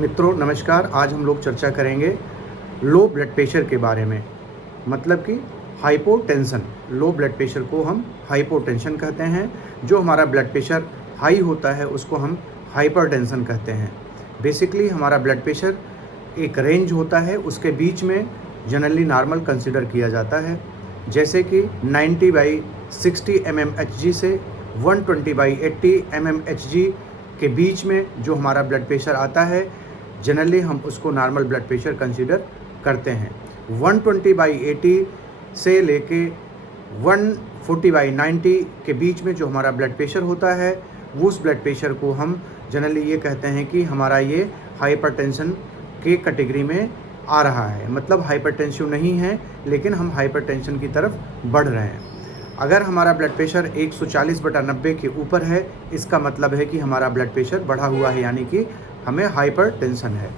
मित्रों नमस्कार। आज हम लोग चर्चा करेंगे लो ब्लड प्रेशर के बारे में। मतलब कि हाइपोटेंशन। लो ब्लड प्रेशर को हम हाइपोटेंशन कहते हैं। जो हमारा ब्लड प्रेशर हाई होता है उसको हम हाइपरटेंशन कहते हैं। बेसिकली हमारा ब्लड प्रेशर एक रेंज होता है, उसके बीच में जनरली नॉर्मल कंसिडर किया जाता है। जैसे कि 90/60 mmHg से 120/80 mmHg के बीच में जो हमारा ब्लड प्रेशर आता है, जनरली हम उसको नॉर्मल ब्लड प्रेशर कंसीडर करते हैं। 120/80 से लेके 140/90 के बीच में जो हमारा ब्लड प्रेशर होता है, उस ब्लड प्रेशर को हम जनरली ये कहते हैं कि हमारा ये हाइपरटेंशन के कैटेगरी में आ रहा है। मतलब हाइपरटेंसिव नहीं है, लेकिन हम हाइपरटेंशन की तरफ बढ़ रहे हैं। अगर हमारा ब्लड प्रेशर 140/90 के ऊपर है, इसका मतलब है कि हमारा ब्लड प्रेशर बढ़ा हुआ है, यानी कि हमें हाइपरटेंशन है।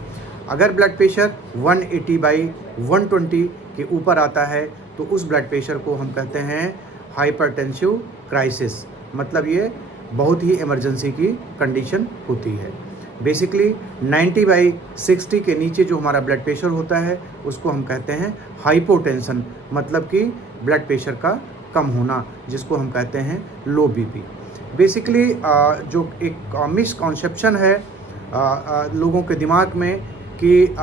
अगर ब्लड प्रेशर 180/120 के ऊपर आता है तो उस ब्लड प्रेशर को हम कहते हैं हाइपरटेंसिव क्राइसिस। मतलब ये बहुत ही इमरजेंसी की कंडीशन होती है। बेसिकली 90/60 के नीचे जो हमारा ब्लड प्रेशर होता है उसको हम कहते हैं हाइपोटेंशन। मतलब कि ब्लड प्रेशर का कम होना, जिसको हम कहते हैं लो बीपी। बेसिकली जो एक मिसकॉन्सेप्शन है लोगों के दिमाग में कि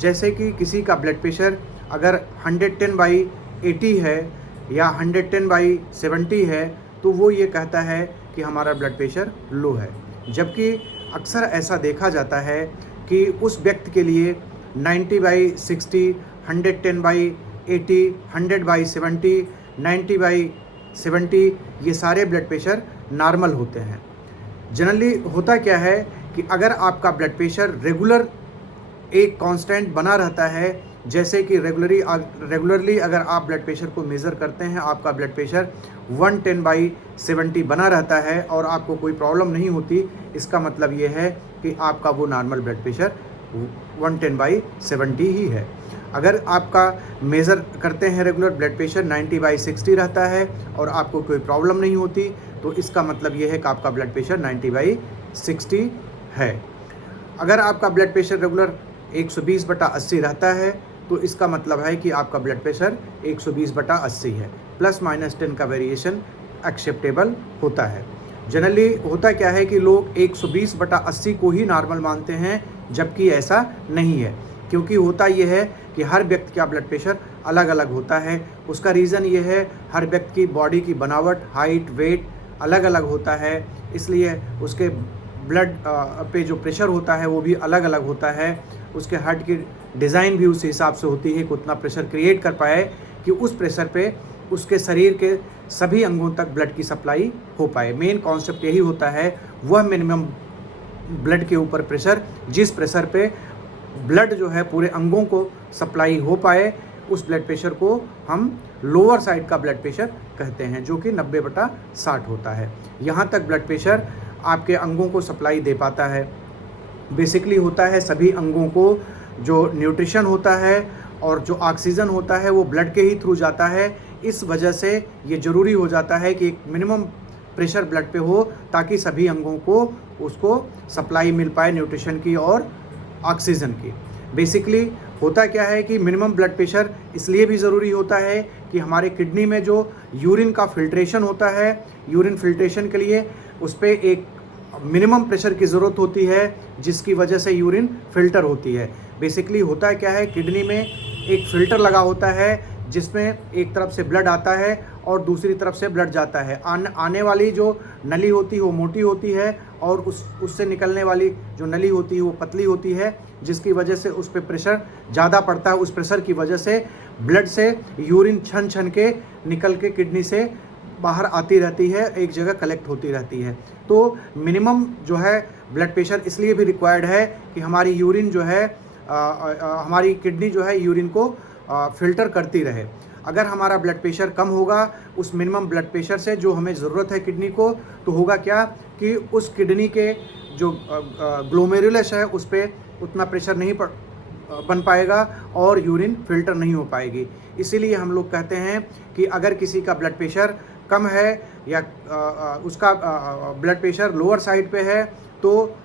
जैसे कि किसी का ब्लड प्रेशर अगर 110/80 है या 110/70 है तो वो ये कहता है कि हमारा ब्लड प्रेशर लो है। जबकि अक्सर ऐसा देखा जाता है कि उस व्यक्ति के लिए 90/60, 110/80, 100/70, 90/70 ये सारे ब्लड प्रेशर नॉर्मल होते हैं। जनरली होता क्या है कि अगर आपका ब्लड प्रेशर रेगुलर एक कांस्टेंट बना रहता है, जैसे कि रेगुलरली अगर आप ब्लड प्रेशर को मेज़र करते हैं, आपका ब्लड प्रेशर 110/70 बना रहता है और आपको कोई प्रॉब्लम नहीं होती, इसका मतलब ये है कि आपका वो नॉर्मल ब्लड प्रेशर 110/70 ही है। अगर आपका मेज़र करते हैं रेगुलर ब्लड प्रेशर 90/60 रहता है और आपको कोई प्रॉब्लम नहीं होती, तो इसका मतलब ये है कि आपका ब्लड प्रेशर 90/60 है। अगर आपका ब्लड प्रेशर रेगुलर 120/80 रहता है तो इसका मतलब है कि आपका ब्लड प्रेशर 120/80 है। ±10 का वेरिएशन एक्सेप्टेबल होता है। जनरली होता क्या है कि लोग 120/80 को ही नॉर्मल मानते हैं, जबकि ऐसा नहीं है। क्योंकि होता ये है कि हर व्यक्ति का ब्लड प्रेशर अलग अलग होता है। उसका रीज़न ये है, हर व्यक्ति की बॉडी की बनावट, हाइट, वेट अलग अलग होता है, इसलिए उसके ब्लड पे जो प्रेशर होता है वो भी अलग अलग होता है। उसके हार्ट की डिज़ाइन भी उस हिसाब से होती है कि उतना प्रेशर क्रिएट कर पाए कि उस प्रेशर पे उसके शरीर के सभी अंगों तक ब्लड की सप्लाई हो पाए। मेन कॉन्सेप्ट यही होता है, वह मिनिमम ब्लड के ऊपर प्रेशर, जिस प्रेशर पे ब्लड जो है पूरे अंगों को सप्लाई हो पाए, उस ब्लड प्रेशर को हम लोअर साइड का ब्लड प्रेशर कहते हैं, जो कि 90/60 होता है। यहाँ तक ब्लड प्रेशर आपके अंगों को सप्लाई दे पाता है। बेसिकली होता है सभी अंगों को जो न्यूट्रिशन होता है और जो ऑक्सीजन होता है वो ब्लड के ही थ्रू जाता है। इस वजह से ये ज़रूरी हो जाता है कि एक मिनिमम प्रेशर ब्लड पे हो, ताकि सभी अंगों को उसको सप्लाई मिल पाए न्यूट्रिशन की और ऑक्सीजन की। बेसिकली होता क्या है कि मिनिमम ब्लड प्रेशर इसलिए भी ज़रूरी होता है कि हमारे किडनी में जो यूरिन का फिल्ट्रेशन होता है, यूरिन फिल्ट्रेशन के लिए उस पर एक मिनिमम प्रेशर की ज़रूरत होती है, जिसकी वजह से यूरिन फिल्टर होती है। बेसिकली होता है क्या है, किडनी में एक फ़िल्टर लगा होता है जिसमें एक तरफ से ब्लड आता है और दूसरी तरफ से ब्लड जाता है। आने वाली जो नली होती है वो मोटी होती है और उससे निकलने वाली जो नली होती है वो पतली होती है, जिसकी वजह से उस पर प्रेशर ज़्यादा पड़ता है। उस प्रेशर की वजह से ब्लड से यूरिन छन छन के निकल के किडनी से बाहर आती रहती है, एक जगह कलेक्ट होती रहती है। तो मिनिमम जो है ब्लड प्रेशर इसलिए भी रिक्वायर्ड है कि हमारी यूरिन जो है हमारी किडनी जो है यूरिन को फ़िल्टर करती रहे। अगर हमारा ब्लड प्रेशर कम होगा उस मिनिमम ब्लड प्रेशर से जो हमें ज़रूरत है किडनी को, तो होगा क्या कि उस किडनी के जो ग्लोमेरुलस है उस पर उतना प्रेशर नहीं बन पाएगा और यूरिन फिल्टर नहीं हो पाएगी। इसीलिए हम लोग कहते हैं कि अगर किसी का ब्लड प्रेशर कम है या उसका ब्लड प्रेशर लोअर साइड पे है, तो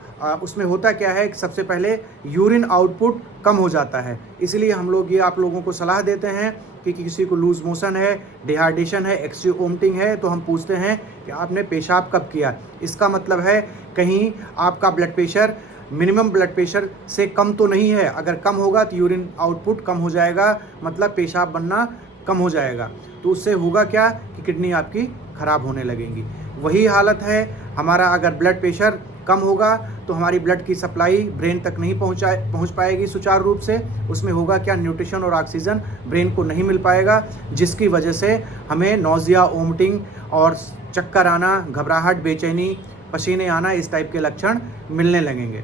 उसमें होता क्या है कि सबसे पहले यूरिन आउटपुट कम हो जाता है। इसलिए हम लोग ये आप लोगों को सलाह देते हैं कि किसी को लूज़ मोशन है, डिहाइड्रेशन है, एक्सट्रीम वोमिटिंग है, तो हम पूछते हैं कि आपने पेशाब कब किया। इसका मतलब है कहीं आपका blood pressure minimum blood pressure से कम तो नहीं है। अगर कम होगा तो यूरिन आउटपुट कम हो जाएगा, मतलब पेशाब बनना कम हो जाएगा। तो उससे होगा क्या कि किडनी आपकी ख़राब होने लगेंगी। वही हालत है हमारा, अगर ब्लड प्रेशर कम होगा तो हमारी ब्लड की सप्लाई ब्रेन तक नहीं पहुंच पाएगी सुचारू रूप से। उसमें होगा क्या, न्यूट्रिशन और ऑक्सीजन ब्रेन को नहीं मिल पाएगा, जिसकी वजह से हमें नौजिया, वोमिटिंग और चक्कर आना, घबराहट, बेचैनी, पसीने आना, इस टाइप के लक्षण मिलने लगेंगे।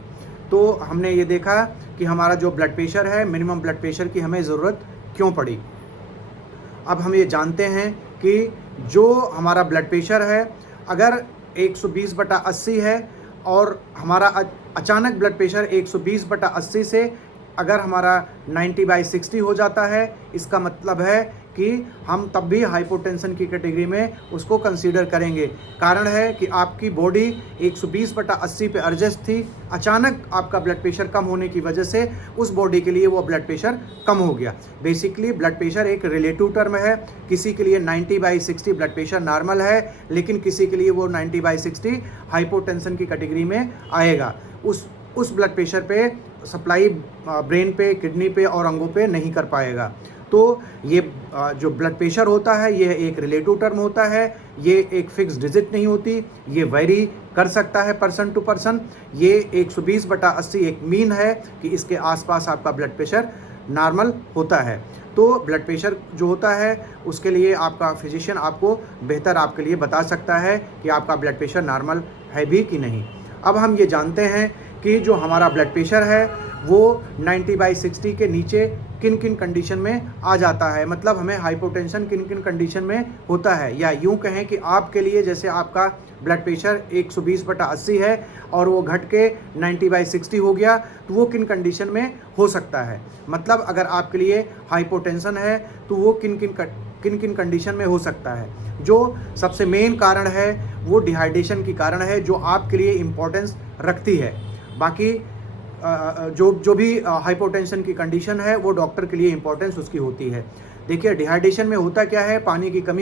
तो हमने ये देखा कि हमारा जो ब्लड प्रेशर है, मिनिमम ब्लड प्रेशर की हमें ज़रूरत क्यों पड़ी। अब हम ये जानते हैं कि जो हमारा ब्लड प्रेशर है, अगर 120/80 है और हमारा अचानक ब्लड प्रेशर 120/80 से अगर हमारा 90/60 हो जाता है, इसका मतलब है कि हम तब भी हाइपोटेंशन की कैटेगरी में उसको कंसीडर करेंगे। कारण है कि आपकी बॉडी 120/80 पे एडजस्ट थी, अचानक आपका ब्लड प्रेशर कम होने की वजह से उस बॉडी के लिए वो ब्लड प्रेशर कम हो गया। बेसिकली ब्लड प्रेशर एक रिलेटिव टर्म है। किसी के लिए 90/60 ब्लड प्रेशर नॉर्मल है, लेकिन किसी के लिए वो 90/60 हाइपोटेंशन की कैटेगरी में आएगा। उस ब्लड प्रेशर पे सप्लाई ब्रेन पे, किडनी पे और अंगों पे नहीं कर पाएगा। तो ये जो ब्लड प्रेशर होता है, ये एक रिलेटिव टर्म होता है, ये एक फिक्स डिजिट नहीं होती, ये वेरी कर सकता है पर्सन टू पर्सन। ये 120/80 एक मीन है कि इसके आसपास आपका ब्लड प्रेशर नॉर्मल होता है। तो ब्लड प्रेशर जो होता है उसके लिए आपका फिजिशियन आपको बेहतर आपके लिए बता सकता है कि आपका ब्लड प्रेशर नॉर्मल है भी कि नहीं। अब हम ये जानते हैं कि जो हमारा ब्लड प्रेशर है वो 90/60 के नीचे किन किन कंडीशन में आ जाता है, मतलब हमें हाइपोटेंशन किन किन कंडीशन में होता है। या यूं कहें कि आपके लिए जैसे आपका ब्लड प्रेशर 120/80 है और वो घट के 90/60 हो गया, तो वो किन कंडीशन में हो सकता है। मतलब अगर आपके लिए हाइपोटेंशन है तो वो किन किन कंडीशन में हो सकता है। जो सबसे मेन कारण है वो डिहाइड्रेशन की कारण है, जो आपके लिए इम्पोर्टेंस रखती है। बाकी जो भी हाइपोटेंशन की कंडीशन है वो डॉक्टर के लिए इम्पोर्टेंस उसकी होती है। देखिए डिहाइड्रेशन में होता क्या है, पानी की कमी